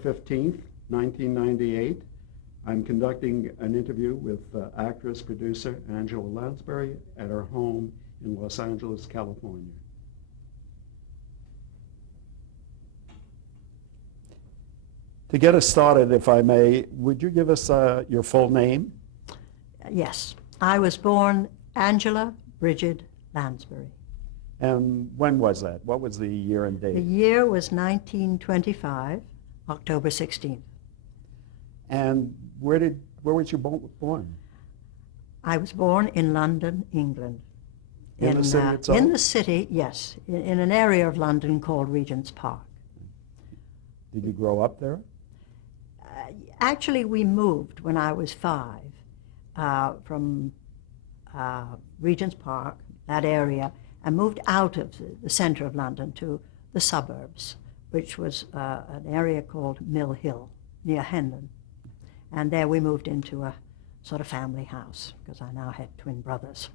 15th, 1998. I'm conducting an interview with actress-producer Angela Lansbury at her home in Los Angeles, California. To get us started, if I may, would you give us your full name? Yes. I was born Angela Bridget Lansbury. And when was that? What was the year and date? The year was 1925, October 16th. And where was you born? I was born in London, England. In the city itself? In the city, yes, in an area of London called Regent's Park. Did you grow up there? Actually, we moved when I was 5 from Regent's Park, that area, and moved out of the center of London to the suburbs, which was an area called Mill Hill, near Hendon. And there we moved into a sort of family house, because I now had twin brothers.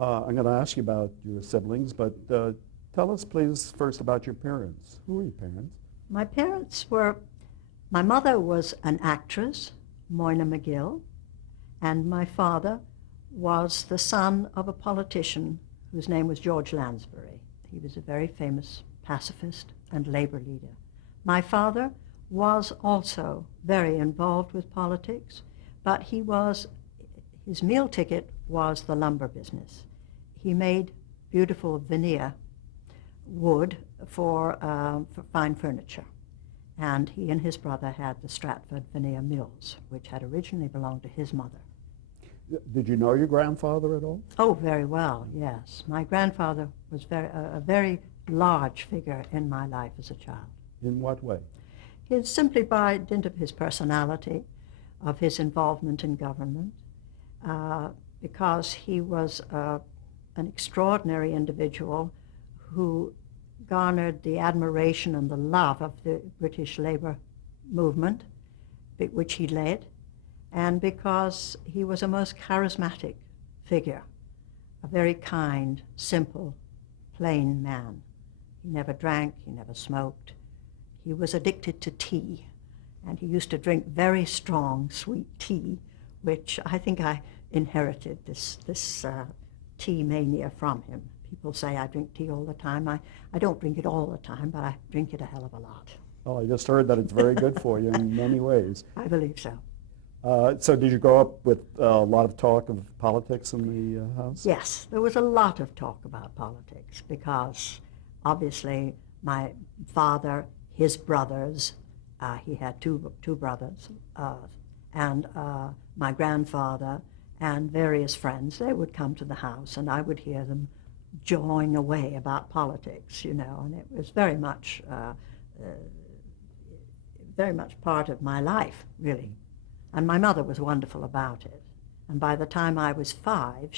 I'm going to ask you about your siblings, but tell us, please, first about your parents. Who were your parents? My parents were, my mother was an actress, Moyna McGill, and my father was the son of a politician whose name was George Lansbury. He was a very famous pacifist and labor leader. My father was also very involved with politics, but his meal ticket was the lumber business. He made beautiful veneer wood for fine furniture. And he and his brother had the Stratford Veneer Mills, which had originally belonged to his mother. Did you know your grandfather at all? Oh, very well, yes. My grandfather was a very large figure in my life as a child. In what way? Simply by dint of his personality, of his involvement in government, because he was an extraordinary individual who garnered the admiration and the love of the British labor movement, which he led, and because he was a most charismatic figure, a very kind, simple, plain man. He never drank, he never smoked. He was addicted to tea, and he used to drink very strong, sweet tea, which I think I inherited this tea mania from him. People say I drink tea all the time. I don't drink it all the time, but I drink it a hell of a lot. Well, I just heard that it's very good for you in many ways. I believe so. So did you grow up with a lot of talk of politics in the house? Yes, there was a lot of talk about politics because obviously my father, his brothers, he had two brothers, and my grandfather and various friends, they would come to the house and I would hear them jawing away about politics, you know, and it was very much part of my life, really. And my mother was wonderful about it. And by the time I was 5,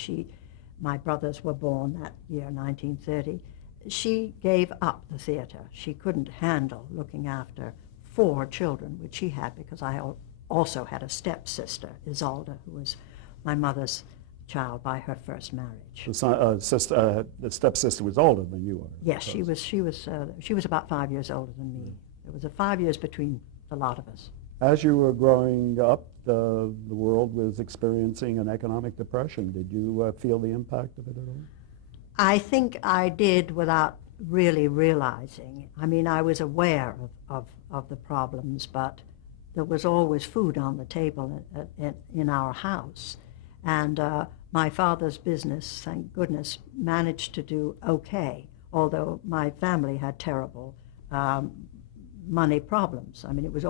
my brothers were born that year, 1930, she gave up the theater. She couldn't handle looking after 4 children, which she had because I also had a stepsister, Isolde, who was my mother's child by her first marriage. The stepsister was older than you were. Yes, she was about 5 years older than me. There was 5 years between the lot of us. As you were growing up, the world was experiencing an economic depression. Did you feel the impact of it at all? I think I did without really realizing. I mean, I was aware of the problems, but there was always food on the table in our house. And my father's business, thank goodness, managed to do okay, although my family had terrible money problems. I mean, it was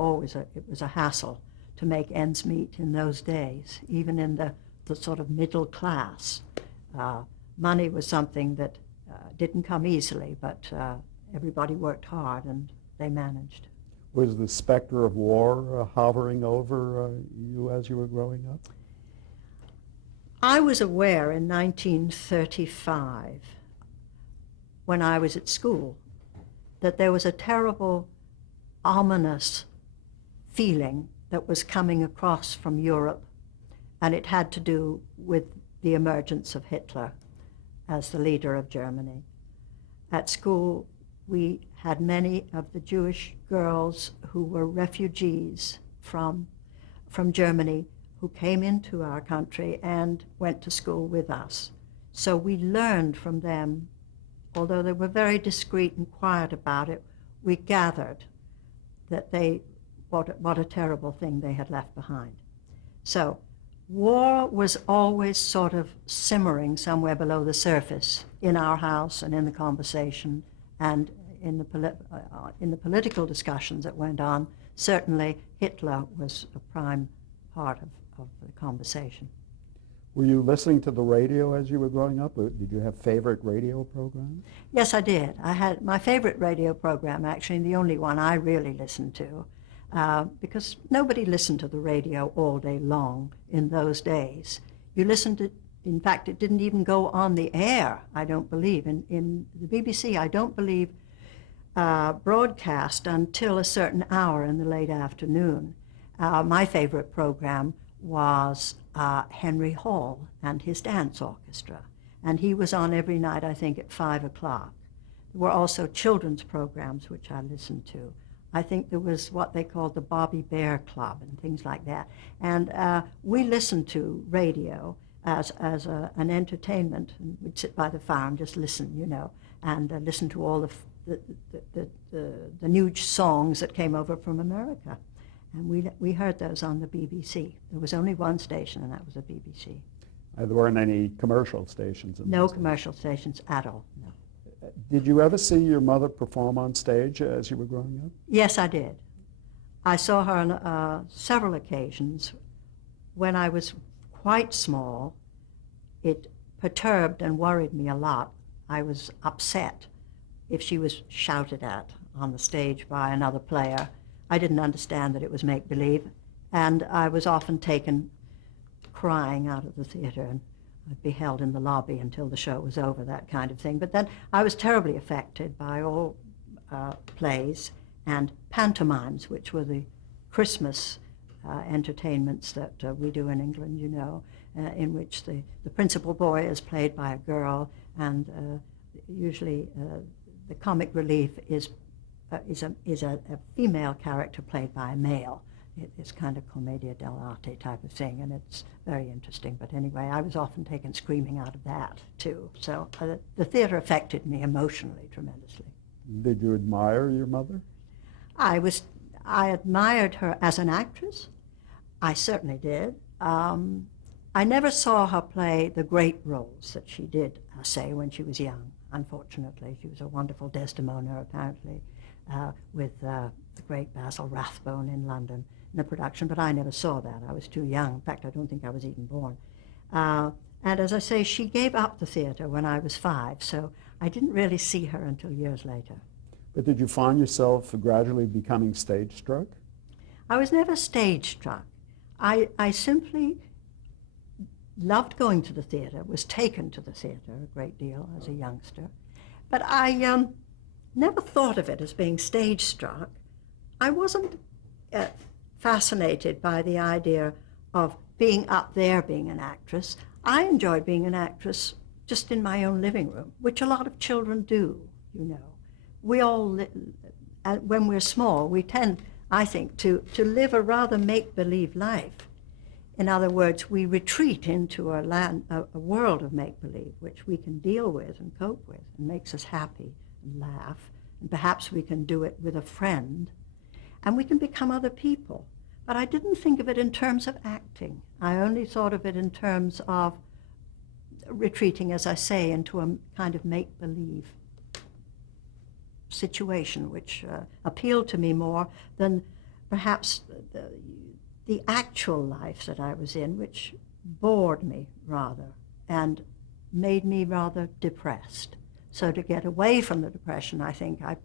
a hassle to make ends meet in those days, even in the sort of middle class. Money was something that didn't come easily, but everybody worked hard and they managed. Was the specter of war hovering over you as you were growing up? I was aware in 1935, when I was at school, that there was a terrible, ominous feeling that was coming across from Europe, and it had to do with the emergence of Hitler as the leader of Germany. At school, we had many of the Jewish girls who were refugees from Germany who came into our country and went to school with us. So we learned from them, although they were very discreet and quiet about it, we gathered that what a terrible thing they had left behind. So war was always sort of simmering somewhere below the surface in our house and in the conversation and in the political discussions that went on. Certainly Hitler was a prime part of the conversation. Were you listening to the radio as you were growing up? Or did you have favorite radio programs? Yes, I did. I had my favorite radio program, actually, the only one I really listened to, because nobody listened to the radio all day long in those days. You listened to, in fact, it didn't even go on the air, I don't believe. In the BBC, I don't believe broadcast until a certain hour in the late afternoon. My favorite program was Henry Hall and his dance orchestra. And he was on every night, I think, at 5 o'clock. There were also children's programs, which I listened to. I think there was what they called the Bobby Bear Club and things like that. And we listened to radio as an entertainment. And we'd sit by the fire and just listen, you know, and listen to all the new songs that came over from America. And we heard those on the BBC. There was only one station, and that was the BBC. There weren't any commercial stations? No commercial stations at all, no. Did you ever see your mother perform on stage as you were growing up? Yes, I did. I saw her on several occasions. When I was quite small, it perturbed and worried me a lot. I was upset if she was shouted at on the stage by another player. I didn't understand that it was make-believe, and I was often taken crying out of the theater, and I'd be held in the lobby until the show was over, that kind of thing. But then I was terribly affected by all plays and pantomimes, which were the Christmas entertainments that we do in England, you know, in which the principal boy is played by a girl, and usually the comic relief is a female character played by a male. It's kind of commedia dell'arte type of thing, and it's very interesting. But anyway, I was often taken screaming out of that, too. So the theater affected me emotionally tremendously. Did you admire your mother? I admired her as an actress. I certainly did. I never saw her play the great roles that she did, say, when she was young, unfortunately. She was a wonderful Desdemona, apparently, with the great Basil Rathbone in London in the production, but I never saw that. I was too young. In fact, I don't think I was even born. And as I say, she gave up the theater when I was 5, so I didn't really see her until years later. But did you find yourself gradually becoming stage-struck? I was never stage-struck. I simply loved going to the theater, was taken to the theater a great deal as a youngster, but I never thought of it as being stage-struck. I wasn't fascinated by the idea of being up there being an actress. I enjoyed being an actress just in my own living room, which a lot of children do, you know. We all, when we're small, we tend, I think, to live a rather make-believe life. In other words, we retreat into a world of make-believe, which we can deal with and cope with, and makes us happy and laugh. And perhaps we can do it with a friend, and we can become other people. But I didn't think of it in terms of acting. I only thought of it in terms of retreating, as I say, into a kind of make-believe situation, which appealed to me more than perhaps the actual life that I was in, which bored me rather and made me rather depressed. So to get away from the depression, I think I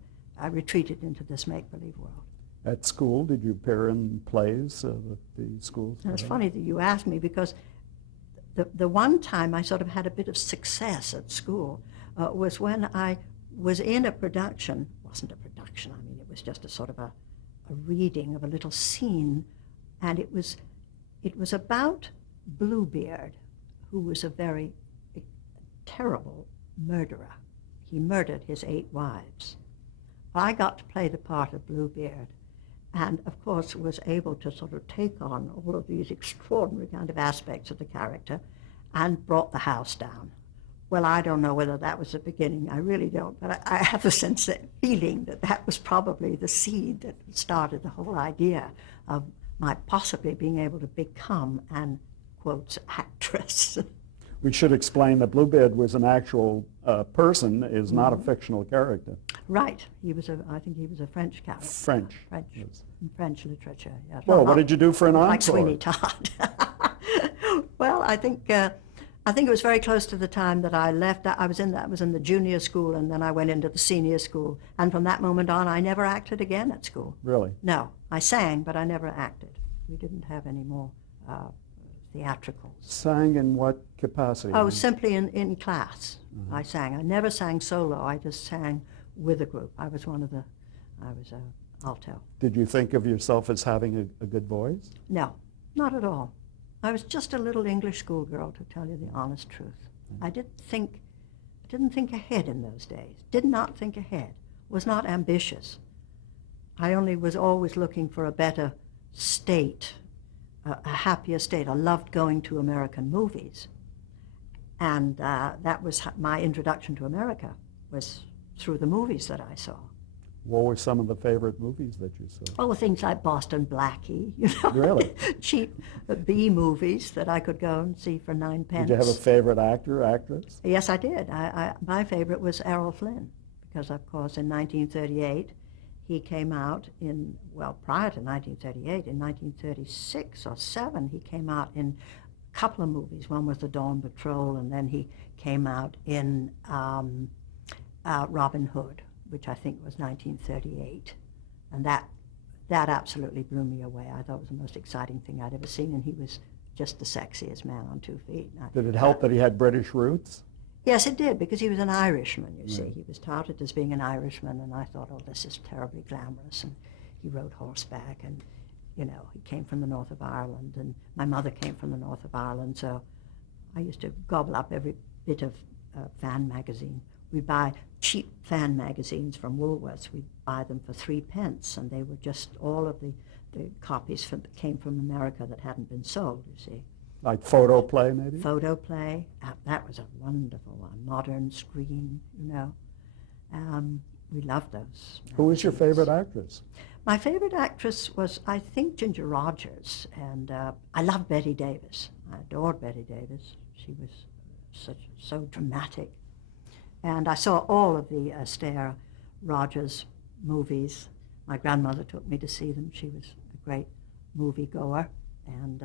retreated into this make-believe world. At school, did you appear in plays that the schools? And it's funny that you asked me, because the one time I sort of had a bit of success at school was when I was in a production. It wasn't a production, I mean, it was just a sort of a reading of a little scene, and it was about Bluebeard, who was a very terrible murderer. He murdered his 8 wives. Well, I got to play the part of Bluebeard, and of course was able to sort of take on all of these extraordinary kind of aspects of the character and brought the house down. Well, I don't know whether that was the beginning. I really don't. But I have the sense, that feeling that that was probably the seed that started the whole idea of my possibly being able to become an, quotes, actress. We should explain that Bluebeard was an actual person, is not a fictional character. Right. I think he was a French character. French. Yes. French literature, yes. Well, what did you do for an like encore? Sweeney Todd. Well, I think it was very close to the time that I left. I was in the junior school, and then I went into the senior school. And from that moment on, I never acted again at school. Really? No, I sang, but I never acted. We didn't have any more theatricals. Sang in what capacity? Oh, simply in class. I sang. I never sang solo. I just sang with a group. I was alto. Did you think of yourself as having a good voice? No, not at all. I was just a little English schoolgirl, to tell you the honest truth. I didn't think ahead in those days. Did not think ahead. Was not ambitious. I only was always looking for a better state, a happier state. I loved going to American movies. And that was my introduction to America, was through the movies that I saw. What were some of the favorite movies that you saw? Oh, things like Boston Blackie, you know. Really? Cheap B movies that I could go and see for 9 pence. Did you have a favorite actor, actress? Yes, I did. My favorite was Errol Flynn, because, of course, in 1938, he came out prior to 1938, in 1936 or 7, he came out in a couple of movies. One was The Dawn Patrol, and then he came out in Robin Hood, which I think was 1938. And that absolutely blew me away. I thought it was the most exciting thing I'd ever seen, and he was just the sexiest man on 2 feet. Did it help that he had British roots? Yes, it did, because he was an Irishman, you see. He was touted as being an Irishman, and I thought, oh, this is terribly glamorous. And he rode horseback, and, you know, he came from the north of Ireland, and my mother came from the north of Ireland, so I used to gobble up every bit of fan magazine. We'd buy cheap fan magazines from Woolworths. We'd buy them for 3 pence, and they were just all of the copies that came from America that hadn't been sold, you see. Like Photo Play, maybe? Photo Play, that was a wonderful one. Modern Screen, you know. We loved those. Who was your favorite actress? My favorite actress was, I think, Ginger Rogers, and I loved Betty Davis. I adored Betty Davis. She was so dramatic. And I saw all of the Astaire Rogers movies. My grandmother took me to see them. She was a great movie goer, and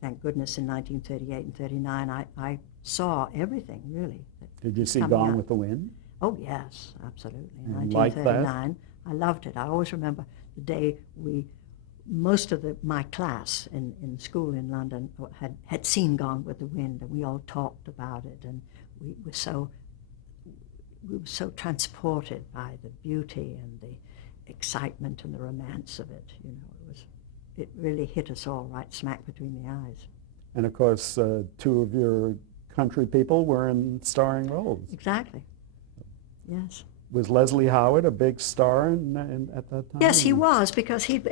thank goodness in 1938 and 39 I saw everything, really. Did you see Gone with the Wind? Oh, yes, absolutely. In And like that? 1939, I loved it. I always remember the day most of my class in school in London had seen Gone with the Wind, and we all talked about it, and we were so transported by the beauty and the excitement and the romance of it. You know, it really hit us all right smack between the eyes. And of course, 2 of your country people were in starring roles. Exactly. Yes. Was Leslie Howard a big star at that time? Yes, he was, because he'd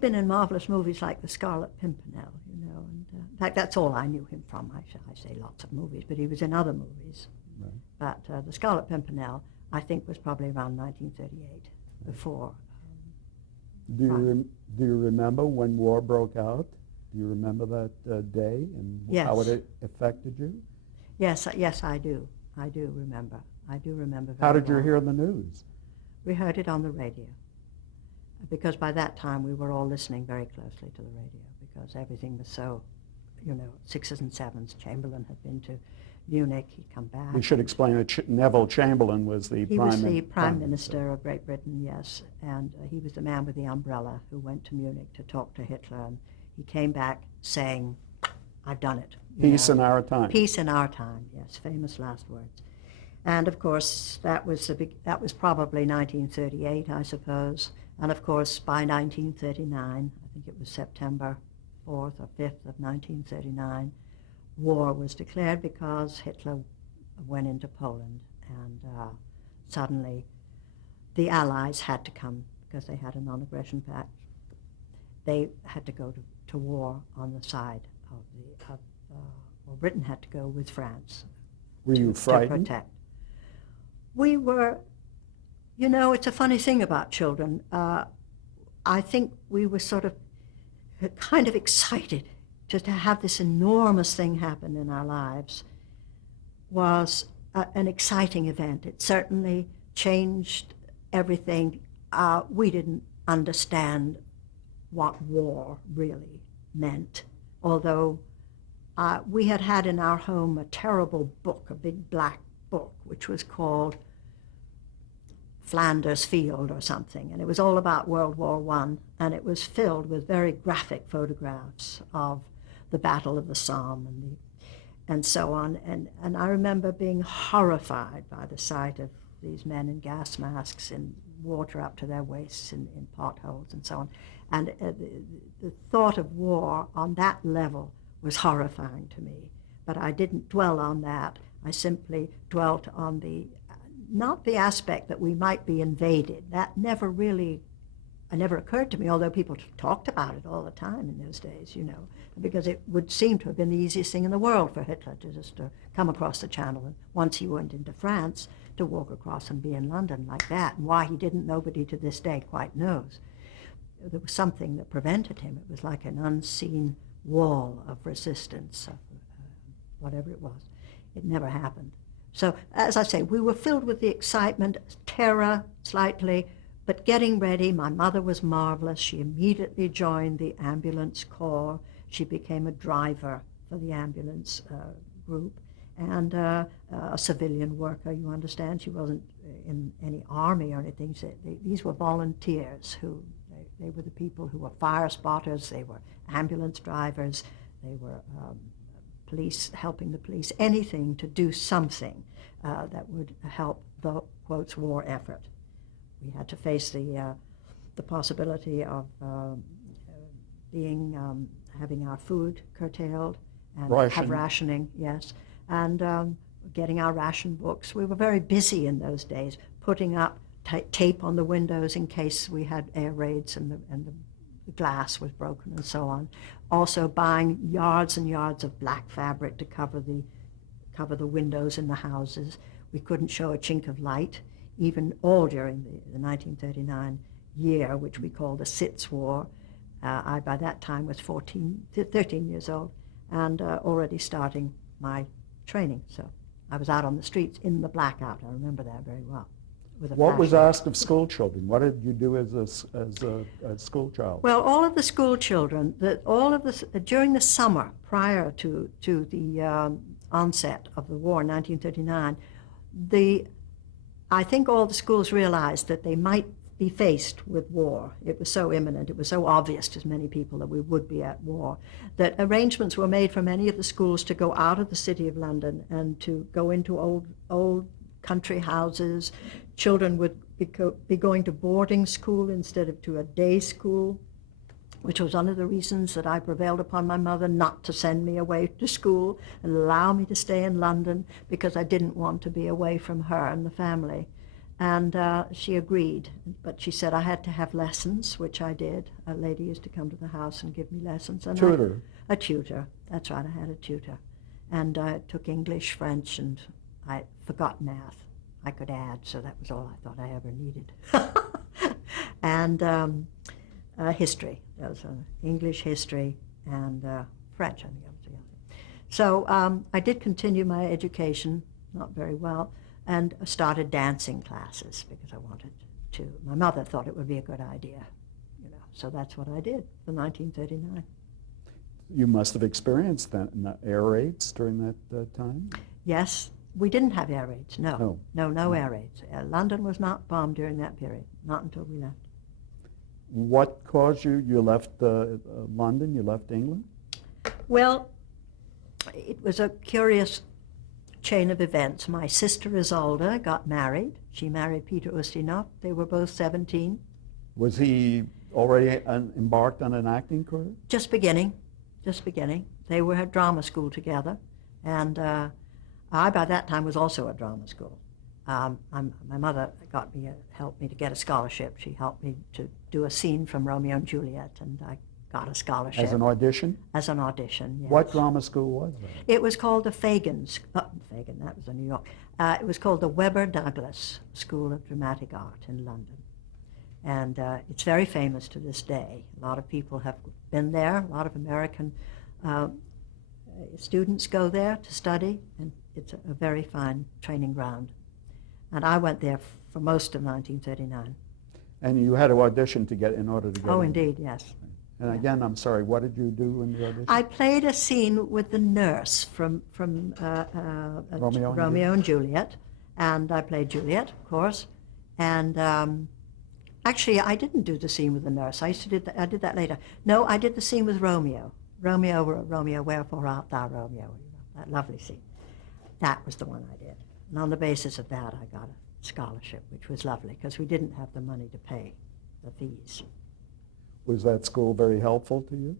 been in marvelous movies like The Scarlet Pimpernel, you know. And in fact, that's all I knew him from. I say lots of movies, but he was in other movies. Right. But The Scarlet Pimpernel, I think, was probably around 1938, before. Do you remember when war broke out? Do you remember that day and Yes. how it affected you? Yes, I do. I do remember. Very How did you well. hear the news? We heard it on the radio, because by that time we were all listening very closely to the radio, because everything was so, you know, 6s and 7s. Chamberlain had been to Munich. He'd come back. We should explain that Neville Chamberlain was the He was the Prime Minister of Great Britain, yes, and he was the man with the umbrella who went to Munich to talk to Hitler, and he came back saying, "I've done it." Peace in our time. Peace in our time, yes, famous last words. And of course, that was probably 1938, I suppose. And of course, by 1939, I think it was September 4th or 5th of 1939, war was declared, because Hitler went into Poland, and suddenly the Allies had to come because they had a non-aggression pact. They had to go to war on the side of or Britain had to go with France. Were you to frightened? protect. We were, you know, it's a funny thing about children. I think we were sort of kind of excited to have this enormous thing happen in our lives was an exciting event. It certainly changed everything. We didn't understand what war really meant, although we had had in our home a terrible book, a big black book, which was called Flanders Field or something, and it was all about World War I, and it was filled with very graphic photographs of the Battle of the Somme and so on. And I remember being horrified by the sight of these men in gas masks and water up to their waists in potholes and so on. And the thought of war on that level was horrifying to me. But I didn't dwell on that. I simply dwelt on not the aspect that we might be invaded. That never occurred to me, although people talked about it all the time in those days, you know, because it would seem to have been the easiest thing in the world for Hitler to just come across the channel. And once he went into France, to walk across and be in London like that. And why he didn't, nobody to this day quite knows. There was something that prevented him. It was like an unseen wall of resistance, of whatever it was. It never happened. So, as I say, we were filled with the excitement, terror slightly, but getting ready. My mother was marvelous. She immediately joined the ambulance corps. She became a driver for the ambulance group and a civilian worker, you understand. She wasn't in any army or anything. These were volunteers who, they were the people who were fire spotters, they were ambulance drivers, they were police, helping the police, anything to do something that would help the, quotes, war effort. We had to face the possibility of having our food curtailed and have rationing, yes, and getting our ration books. We were very busy in those days, putting up tape on the windows in case we had air raids and the glass was broken and so on. Also buying yards and yards of black fabric to cover the windows in the houses. We couldn't show a chink of light, even all during the 1939 year, which we called the Sitz War. I, by that time, was 13 years old and already starting my training. So I was out on the streets in the blackout. I remember that very well. What was asked of school children? What did you do as a school child? Well, all of the school children, during the summer prior to the onset of the war in 1939, I think all the schools realized that they might be faced with war. It was so imminent, it was so obvious to many people that we would be at war, that arrangements were made for many of the schools to go out of the city of London and to go into old country houses. Children would be going to boarding school instead of to a day school, which was one of the reasons that I prevailed upon my mother not to send me away to school and allow me to stay in London, because I didn't want to be away from her and the family. And she agreed, but she said I had to have lessons, which I did. A lady used to come to the house and give me lessons. And Tutor? A tutor, that's right, I had a tutor. And I took English, French, and I forgot math. I could add, so that was all I thought I ever needed. And history. That was English, history, and French, I think I was the other. So I did continue my education, not very well, and started dancing classes because I wanted to. My mother thought it would be a good idea, you know. So that's what I did for 1939. You must have experienced air raids during that time? Yes. We didn't have air raids, no. No air raids. London was not bombed during that period, not until we left. What caused you left London, you left England? Well, it was a curious chain of events. My sister Isolde got married. She married Peter Ustinov. They were both 17. Was he already embarked on an acting career? Just beginning. They were at drama school together, and I, by that time, was also at drama school. My mother helped me to get a scholarship. She helped me to do a scene from Romeo and Juliet, and I got a scholarship. As an audition? As an audition, yes. What drama school was that? It was called the Fagin, that was in New York. It was called the Webber Douglas School of Dramatic Art in London. And it's very famous to this day. A lot of people have been there. A lot of American students go there to study, and it's a very fine training ground. And I went there for most of 1939. And you had to audition in order to get Oh, in. Indeed, yes. And again, I'm sorry, what did you do in the audition? I played a scene with the nurse from Romeo and Juliet, and I played Juliet, of course. And actually, I didn't do the scene with the nurse. I did that later. No, I did the scene with Romeo. Romeo, Romeo, wherefore art thou, Romeo? That lovely scene. That was the one I did. And on the basis of that, I got a scholarship, which was lovely, because we didn't have the money to pay the fees. Was that school very helpful to you?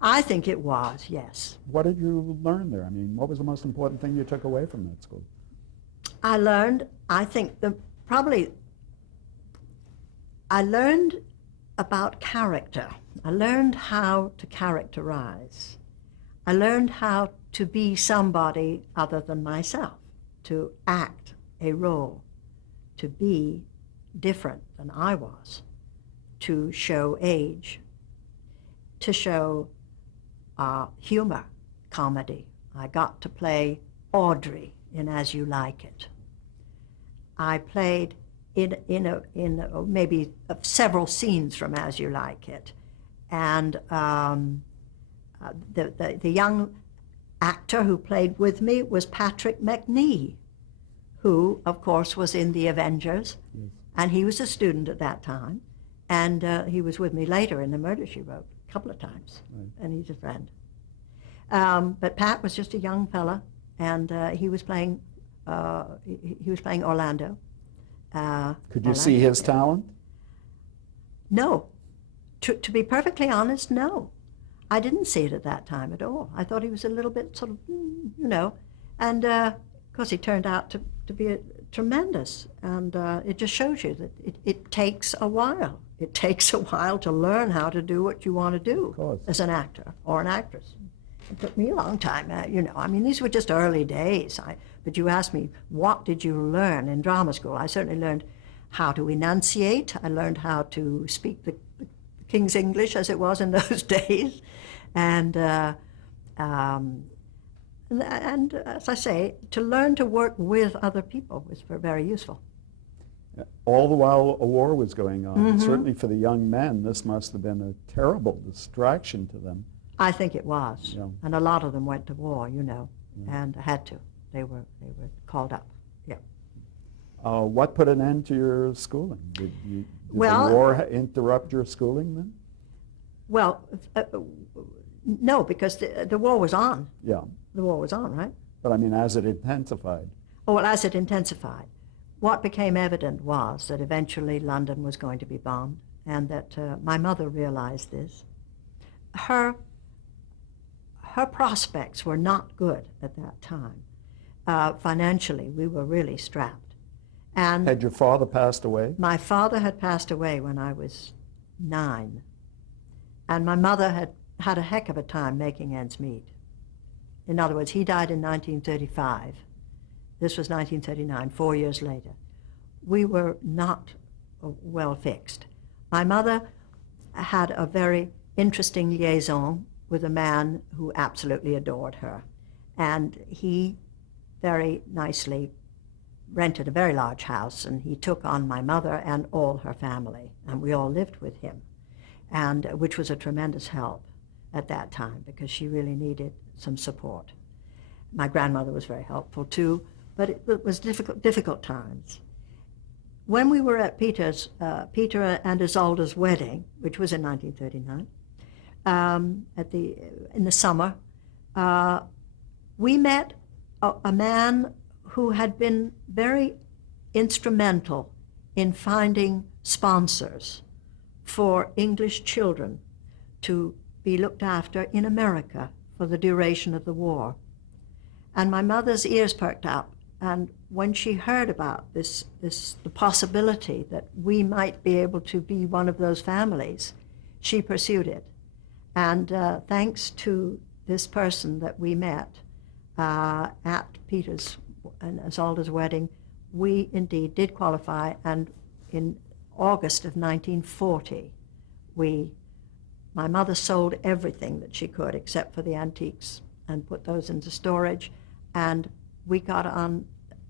I think it was, yes. What did you learn there? I mean, what was the most important thing you took away from that school? I learned about character. I learned how to characterize. I learned how to be somebody other than myself, to act a role, to be different than I was, to show age, to show humor, comedy. I got to play Audrey in As You Like It. I played in maybe several scenes from As You Like It, and the young actor who played with me was Patrick McNee, who, of course, was in The Avengers, Yes. and he was a student at that time, and he was with me later in The Murder, She Wrote, a couple of times, Right. and he's a friend. But Pat was just a young fella, and he was playing Orlando. Could you see his talent? No. To be perfectly honest, no. I didn't see it at that time at all. I thought he was a little bit sort of, and of course he turned out to be tremendous. And it just shows you that it takes a while. It takes a while to learn how to do what you want to do as an actor or an actress. It took me a long time, I mean, these were just early days. But you asked me, what did you learn in drama school? I certainly learned how to enunciate. I learned how to speak the King's English, as it was in those days. And as I say, to learn to work with other people was very useful. All the while a war was going on. Mm-hmm. Certainly for the young men, this must have been a terrible distraction to them. I think it was. Yeah. And a lot of them went to war, Yeah. and had to. They were called up. Yeah. What put an end to your schooling? Did the war interrupt your schooling then? Well, no, because the war was on. Yeah. The war was on, right? But I mean, as it intensified. Oh, well, as it intensified, what became evident was that eventually London was going to be bombed, and that my mother realized this. Her prospects were not good at that time. Financially, we were really strapped. And Had your father passed away? my father had passed away when I was 9, and my mother had a heck of a time making ends meet. In other words, he died in 1935. This was 1939, 4 years later. We were not well fixed. My mother had a very interesting liaison with a man who absolutely adored her, and he very nicely rented a very large house, and he took on my mother and all her family, and we all lived with him, and which was a tremendous help at that time because she really needed some support. My grandmother was very helpful too, but it was difficult times. When we were at Peter and Isolde's wedding, which was in 1939, in the summer, we met a man who had been very instrumental in finding sponsors for English children to be looked after in America for the duration of the war. And my mother's ears perked up And when she heard about the possibility that we might be able to be one of those families, she pursued it. And thanks to this person that we met at Peter's and Isolde's wedding, we indeed did qualify. And in August of 1940, my mother sold everything that she could except for the antiques and put those into storage. And we got on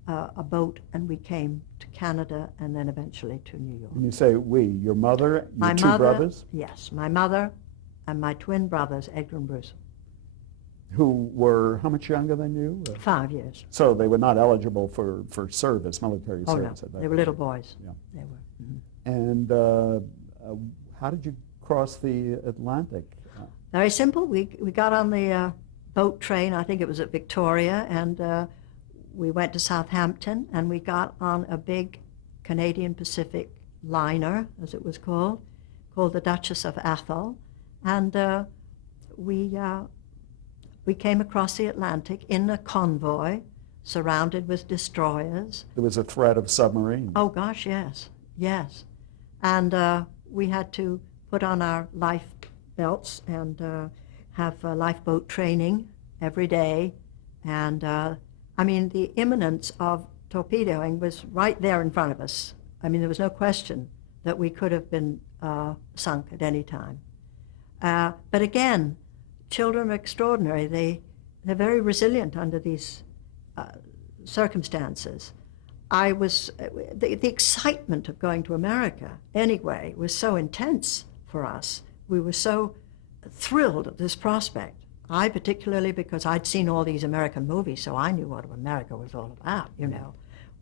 a boat and we came to Canada and then eventually to New York. And you say we, your mother, your two mother, brothers? Yes, my mother and my twin brothers, Edgar and Bruce. Who were how much younger than you? 5 years. So they were not eligible for service, military Oh, service. no, At that they were point. little boys. Yeah. They were. And how did you cross the Atlantic? Very simple. We got on the boat train, I think it was at Victoria, and we went to Southampton, and we got on a big Canadian Pacific liner, as it was called the Duchess of Atholl, and we came across the Atlantic in a convoy, surrounded with destroyers. There was a threat of submarine. Oh gosh, yes, yes. And we had to put on our life belts and have lifeboat training every day. And I mean, the imminence of torpedoing was right there in front of us. I mean, there was no question that we could have been sunk at any time. But again, children are extraordinary. They're very resilient under these circumstances. The excitement of going to America anyway was so intense for us. We were so thrilled at this prospect. I particularly, because I'd seen all these American movies, so I knew what America was all about, you know.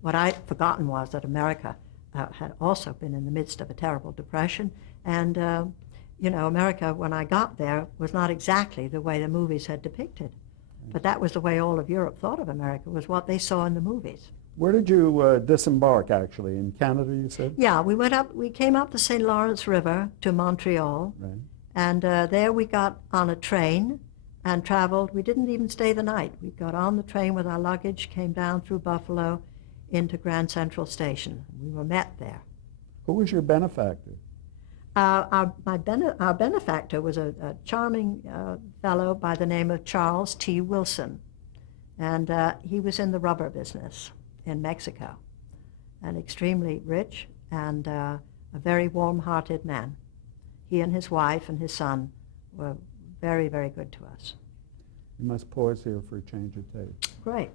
What I'd forgotten was that America had also been in the midst of a terrible depression, and you know, America, when I got there, was not exactly the way the movies had depicted. But that was the way all of Europe thought of America, was what they saw in the movies. Where did you disembark, actually? In Canada, you said? Yeah, we came up the St. Lawrence River to Montreal, Right. and there we got on a train and traveled. We didn't even stay the night. We got on the train with our luggage, came down through Buffalo into Grand Central Station. We were met there. Who was your benefactor? Our benefactor was a charming fellow by the name of Charles T. Wilson, and he was in the rubber business in Mexico, and extremely rich and a very warm-hearted man. He and his wife and his son were very, very good to us. You must pause here for a change of tape. Great.